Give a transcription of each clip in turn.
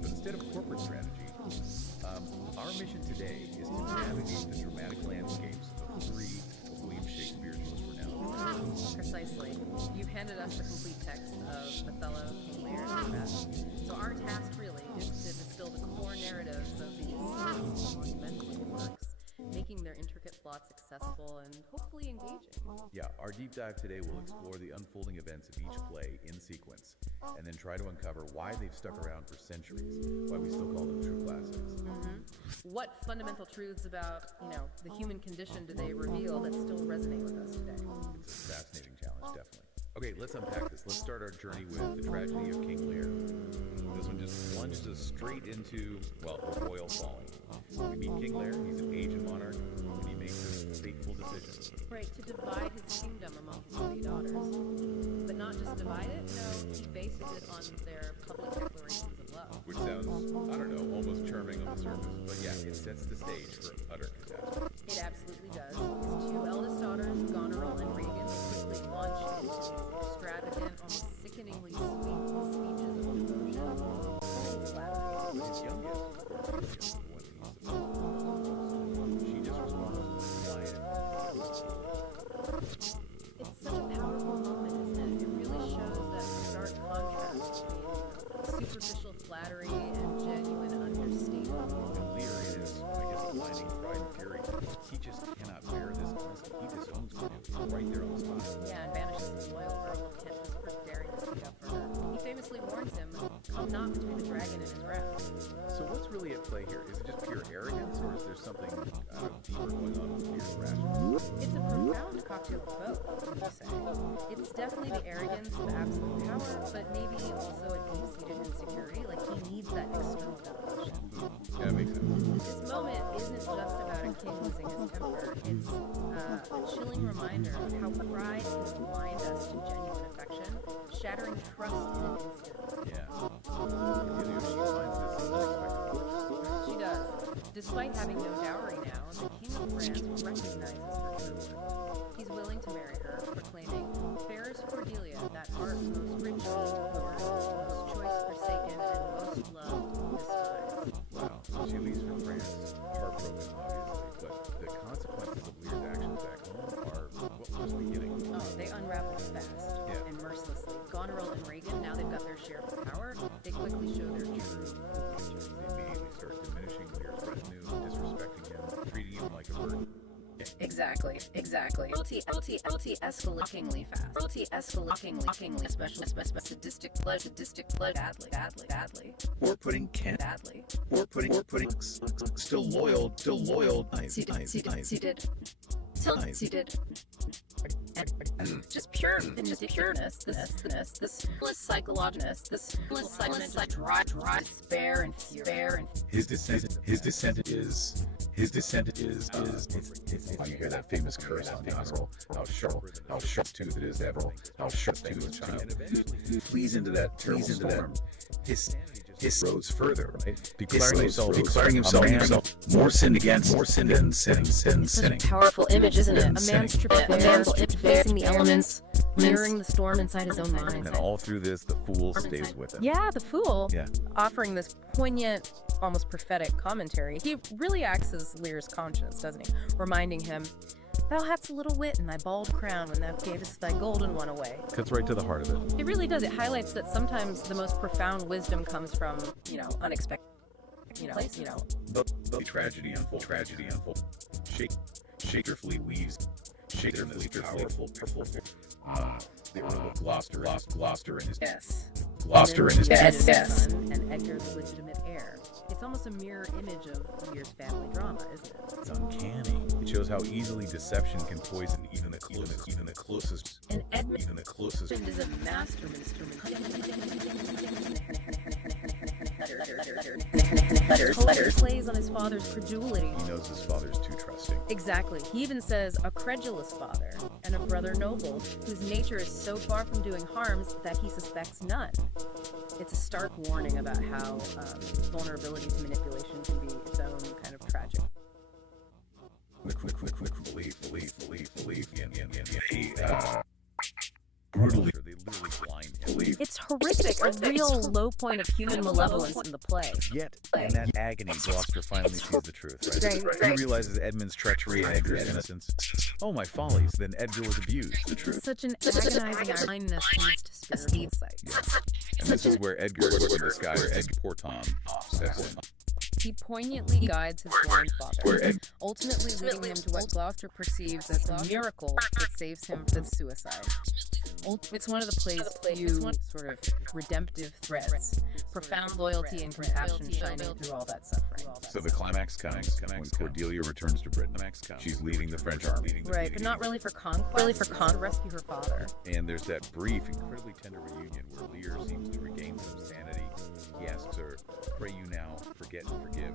But instead of corporate strategy, our mission today is to navigate the dramatic landscapes of three of William Shakespeare's most renowned plays. Precisely. You've handed us the complete text of Othello, King Lear, and Macbeth. So our task really is to distill the core narratives of these monumental works, making their intricate plots accessible and hopefully engaging. Yeah, our deep dive today will explore the unfolding events of each play in sequence, and then try to uncover why they've stuck around for centuries, why we still call them true classics. What fundamental truths about, the human condition do they reveal that still resonate with us today? It's a fascinating challenge, definitely. Okay, let's unpack this. Let's start our journey with the tragedy of King Lear. This one just plunges us straight into, a royal falling. We meet King Lear. He's an aged monarch, and he makes this fateful decision. Right, to divide his kingdom among his 3 daughters. But not just divide it, no, he bases it on their public declarations of love. Which sounds, almost charming on the surface. But yeah, it sets the stage for utter catastrophe. It absolutely does. His 2 eldest daughters, Goneril and Regan, quickly launch into extravagant, almost sickeningly sweet speeches of devotion and flattery. His youngest, she just responds with It's such a powerful moment, isn't it? It really shows that stark contrast between superficial flattery and genuine understatement. And Lear is, defining pride and fury. He just cannot bear this honesty. He disowns William right there on the spot. Yeah, and banishes his loyal Earl of Kent for daring to speak up for her. He famously warns him, "Come not between the dragon and his wrath." So what's really at play here? Is it just pure arrogance, or is there something deeper going on with Lear's rationale? It's a profound cocktail of both, would you say? It's definitely the arrogance of absolute power, but maybe also a deep-seated insecurity, like he needs that external validation. Yeah, that makes sense. This moment isn't just about a king losing his temper. It's a chilling reminder of how pride can blind us to genuine affection, shattering trust in an instant. Yeah. Cordelia, she finds this unexpected. She does. Despite having no dowry now, the King of France recognizes her true worth. He's willing to marry her, proclaiming, "Fair is Cordelia, that art most richly adored, most choice forsaken, and most loved despised." Wow. So she leaves for France, heartbroken, obviously, but the consequences of Lear's actions back home are what was beginning. Oh, they unravel fast and mercilessly. Goneril and Regan, now they've got their share of power, they quickly show their true natures. They immediately start diminishing Lear's retinue, disrespecting him, treating him like a burden. Exactly. Royalty escalatingly fast. Royalty escalatingly, especially sadistic blood, badly. Or putting still loyal. He did. Just pureness, this psychologiness, this dry despair and fear. His descendant is. You hear that famous curse on the nostril. How sharp tooth it is, ever. How sharp tooth is child. Flees into that terrible storm. His roads further, right? Declaring himself more sinned against, more sin than sinning. Such a powerful image, isn't it? A man stripped facing the elements, mirroring the storm inside his own mind. And all through this, the fool stays with him. Yeah, the fool, Yeah. offering this poignant, almost prophetic commentary. He really acts as Lear's conscience, doesn't he? Reminding him, "Thou hadst a little wit in thy bald crown when thou gavest thy golden one away." Cuts right to the heart of it. It really does. It highlights that sometimes the most profound wisdom comes from, unexpected, places. The tragedy unfold. Shakespeare weaves. Powerful. The Earl of Gloucester and his son and Edgar's legitimate heir. It's almost a mirror image of Lear's family drama, isn't it? It's uncanny. It shows how easily deception can poison even the closest. And Edmund is a master letters plays on his father's credulity. He knows his father's too trusting. Exactly. He even says a credulous father and a brother noble whose nature is so far from doing harms that he suspects none. It's a stark warning about how vulnerability to manipulation can be its own kind of tragic. Believe in brutally They literally blind him. It's horrific, a real low point of human malevolence in the play. Yet, in that agony, Gloucester finally sees the truth, right? He realizes Edmund's treachery and Edgar's innocence. Oh, my follies, then Edgar was abused. The truth. Such an agonizing blindness leads to spirit sight. And this is where Edgar is in the sky, where Edgar, poor Tom, steps in. He poignantly guides his blind father, ultimately leading him to what Gloucester perceives as a miracle that saves him from suicide. It's one of the play's few sort of redemptive threads, profound loyalty and compassion shining through all that suffering. So the climax comes when Cordelia returns to Britain. She's leading the French army. Right, but not really for conquest, really for to rescue her father. And there's that brief, incredibly tender reunion where Lear seems to regain some sanity. He asks her, "Pray you now, forget and forgive.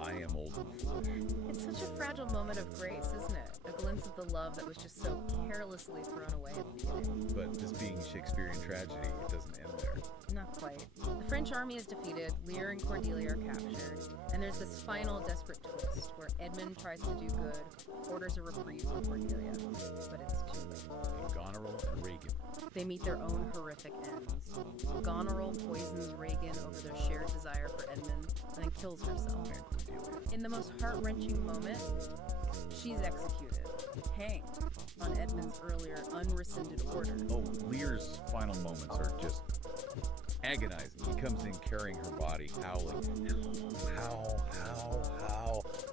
I am old and foolish." It's such a fragile moment of grace, isn't it? A glimpse of the love that was just so carelessly thrown away at the beginning. But this being Shakespearean tragedy, it doesn't end there. Not quite. The French army is defeated, Lear and Cordelia are captured, and there's this final desperate twist where Edmund tries to do good, orders a reprieve for Cordelia, but it's too late. Goneril and Regan. They meet their own horrific ends. Goneril poisons Regan over their shared desire for Edmund, and then kills herself. And Cordelia. In the most heart-wrenching moment, she's executed, hanged, on Edmund's earlier unrescinded order. Oh, Lear's final moments are just agonizing. He comes in carrying her body, howling. How?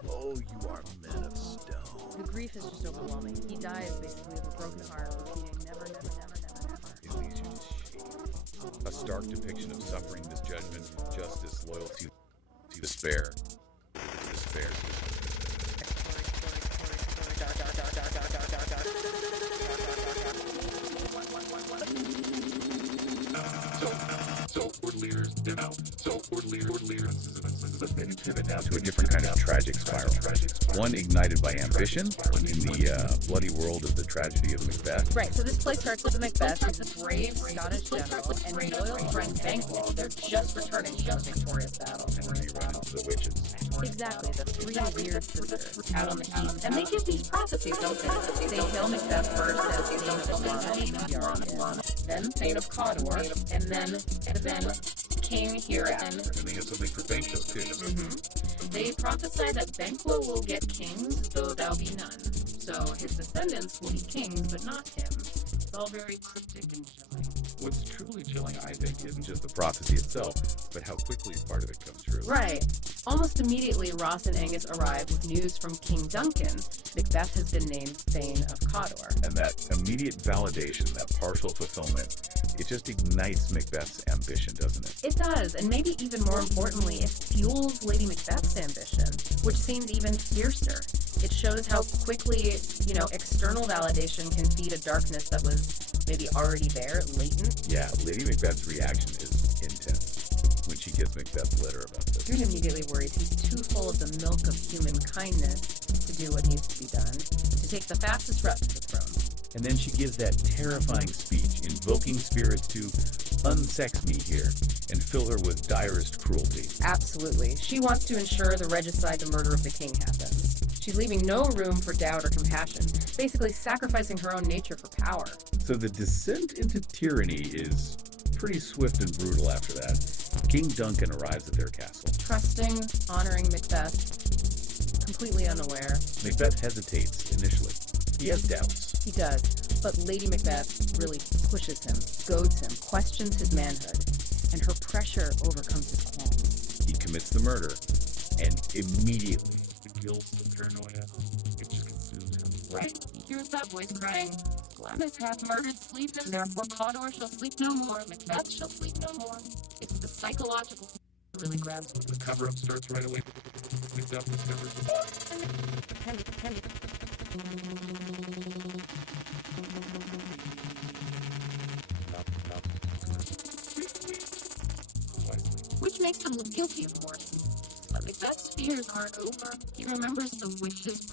Oh, you are men of stone. The grief is just overwhelming. He dies basically of a broken heart, repeating never, never, never, never, never. It leaves you to shame. A stark depiction of suffering, misjudgment, justice, loyalty, despair. Despair. Let's pivot now to a different kind of tragic spiral. One ignited by ambition in the bloody world of the tragedy of Macbeth. Right, so this play starts with Macbeth, who's a brave Scottish general, and loyal friend Banquo. They're just returning from a victorious battle. And then you run into the witches. Exactly, the three weird sisters out on the heath. And they give these prophecies, don't they? They hail Macbeth first as Thane of Armagh, then Thane of Cawdor, and then King hereafter. And they have something for Banquo too. They prophesy that Banquo will get kings, though thou be none. So his descendants will be kings, but not him. It's all very cryptic and chilling. What's truly chilling, I think, isn't just the prophecy itself, but how quickly part of it comes true. Right. Almost immediately, Ross and Angus arrive with news from King Duncan. Macbeth has been named Thane of Cawdor. And that immediate validation, that partial fulfillment, it just ignites Macbeth's ambition, doesn't it? It does, and maybe even more importantly, it fuels Lady Macbeth's ambition, which seems even fiercer. It shows how quickly, external validation can feed a darkness that was maybe already there, latent. Yeah, Lady Macbeth's reaction is intense when she gives Macbeth letter about this. You're immediately worried he's too full of the milk of human kindness to do what needs to be done, to take the fastest route to the throne. And then she gives that terrifying speech, invoking spirits to unsex me here and fill her with direst cruelty. Absolutely. She wants to ensure the regicide, the murder of the king happens. She's leaving no room for doubt or compassion, basically sacrificing her own nature for power. So the descent into tyranny is pretty swift and brutal after that. King Duncan arrives at their castle. Trusting, honoring Macbeth, completely unaware. Macbeth hesitates initially. He has doubts. He does, but Lady Macbeth really pushes him, goads him, questions his manhood, and her pressure overcomes his qualms. He commits the murder, and immediately the guilt, the paranoia, it just consumes him. Right, he hears that voice crying, Glamis hath murdered sleep, and therefore Cawdor shall sleep no more, Macbeth shall sleep no more. It's the psychological that really grabs me. The cover-up starts right away. Macbeth discovers which makes him look guilty, of course. But Macbeth's fears aren't over. He remembers the wishes.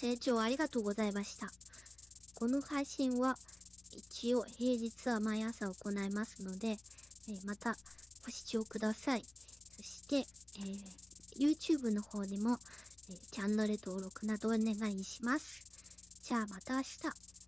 清聴ありがとうございました。この配信は一応平日は毎朝行いますので、またご視聴ください。そして、YouTube の方でも、チャンネル登録などお願いします。じゃあまた明日。